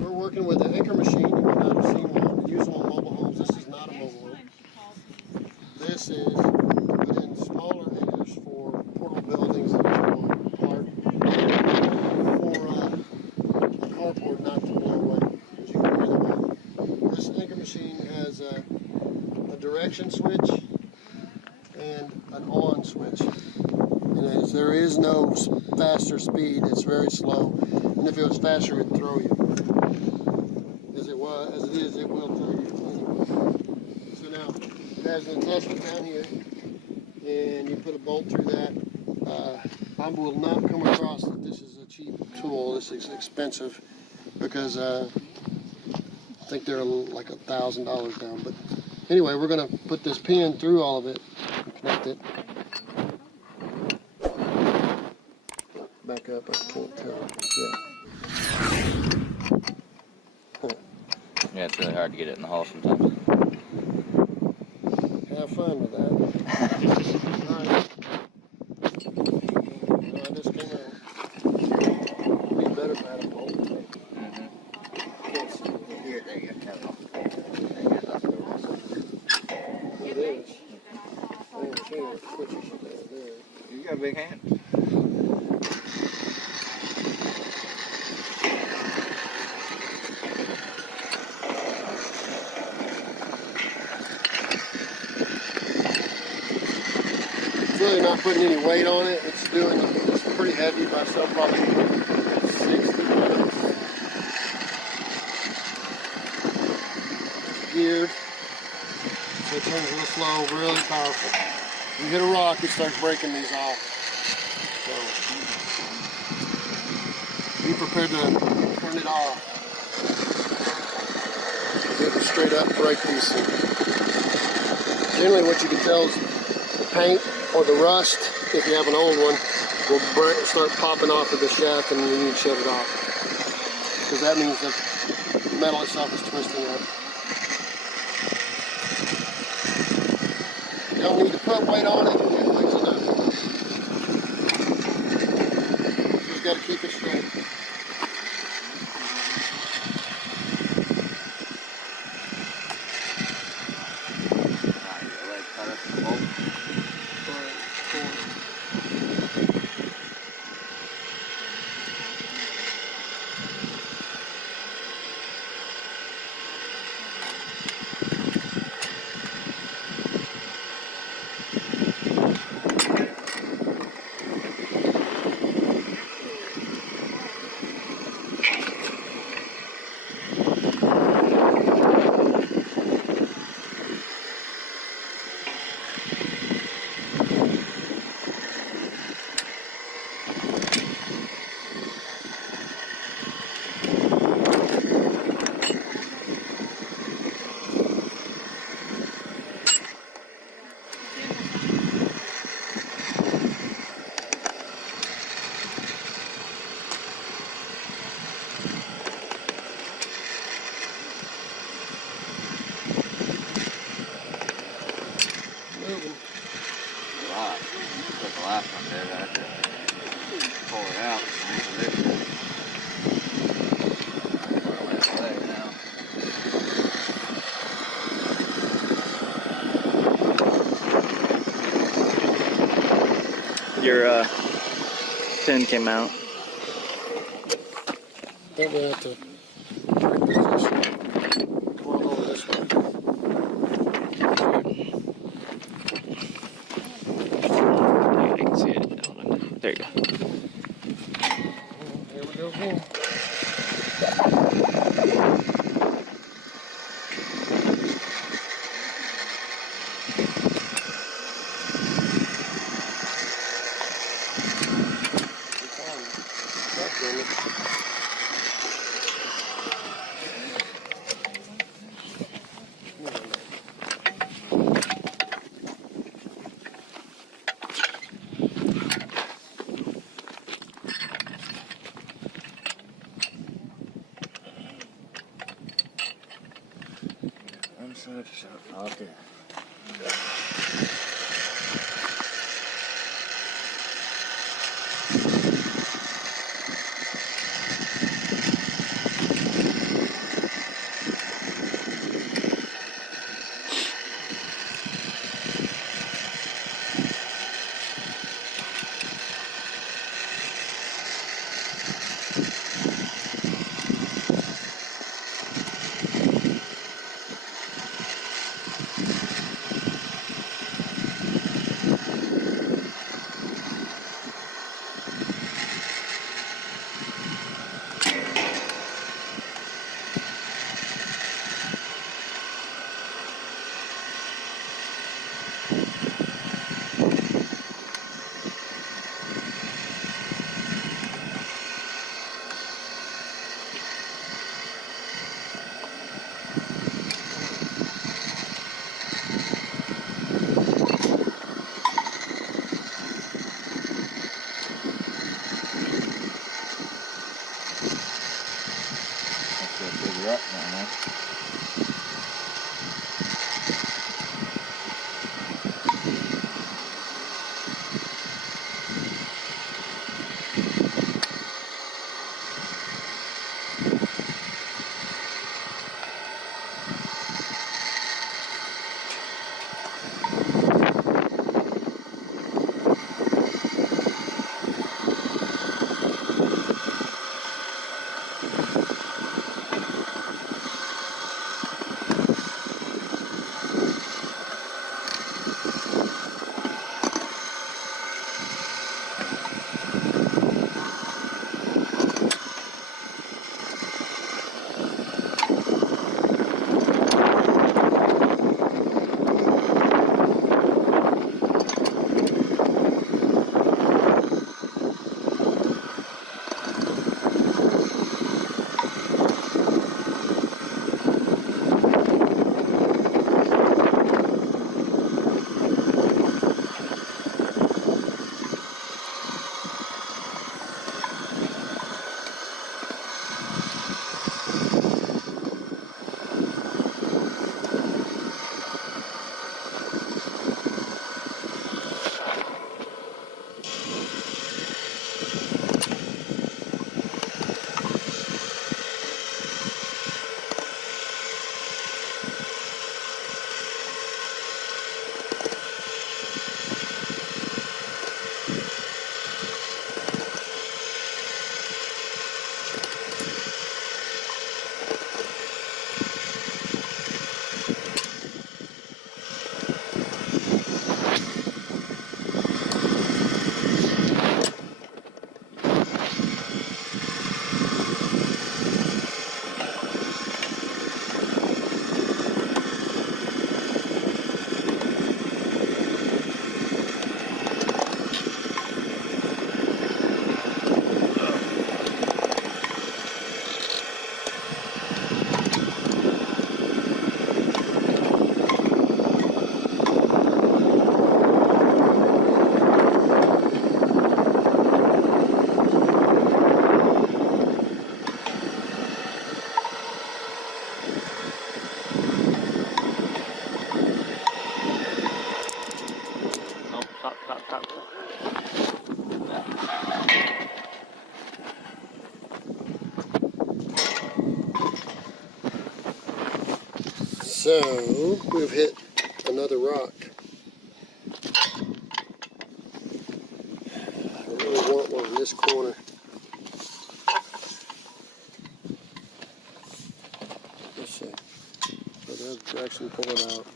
We're working with an anchor machine. You might not have seen one. We use them on mobile homes. This is not a mobile home. This is put in smaller anchors for portable buildings that are on park for a carport not to blow away, because you can hear the wind. This anchor machine has a direction switch and an on switch. And as there is no faster speed, it's very slow. And if it was faster, it'd throw you. As it is, it will throw you anyway. So now, it has an attachment down here, and you put a bolt through that. I will not come across that this is a cheap tool. This is expensive, because I think they're like $1,000 down. But anyway, we're going to put this pin through all of it and connect it. Back up, I can't tell. Yeah, it's really hard to get it in the hole sometimes. Have fun with that. Alright. I just came out. It'd be better if I had a bolt. Can't see it. Here, there you go. It is. I didn't see what switches there. You got a big hand. It's really not putting any weight on it. It's pretty heavy, but I still probably 60 pounds. Geared. So it turns real slow, really powerful. You hit a rock, it starts breaking these off. So be prepared to turn it off. You can straight up break these. Generally what you can tell is the paint or the rust, if you have an old one, will start popping off of the shaft, and you need to shut it off. Because that means the metal itself is twisting up. You don't need to put weight on it, it weighs enough. Just got to keep it straight. Your pin came out. I think we have to reposition. Come on over this way. I can see it. Hold on. There you go. Here we go again. Out there. Right down there. So we've hit another rock. I really want one in this corner. Let's see. So they'll actually pull it out.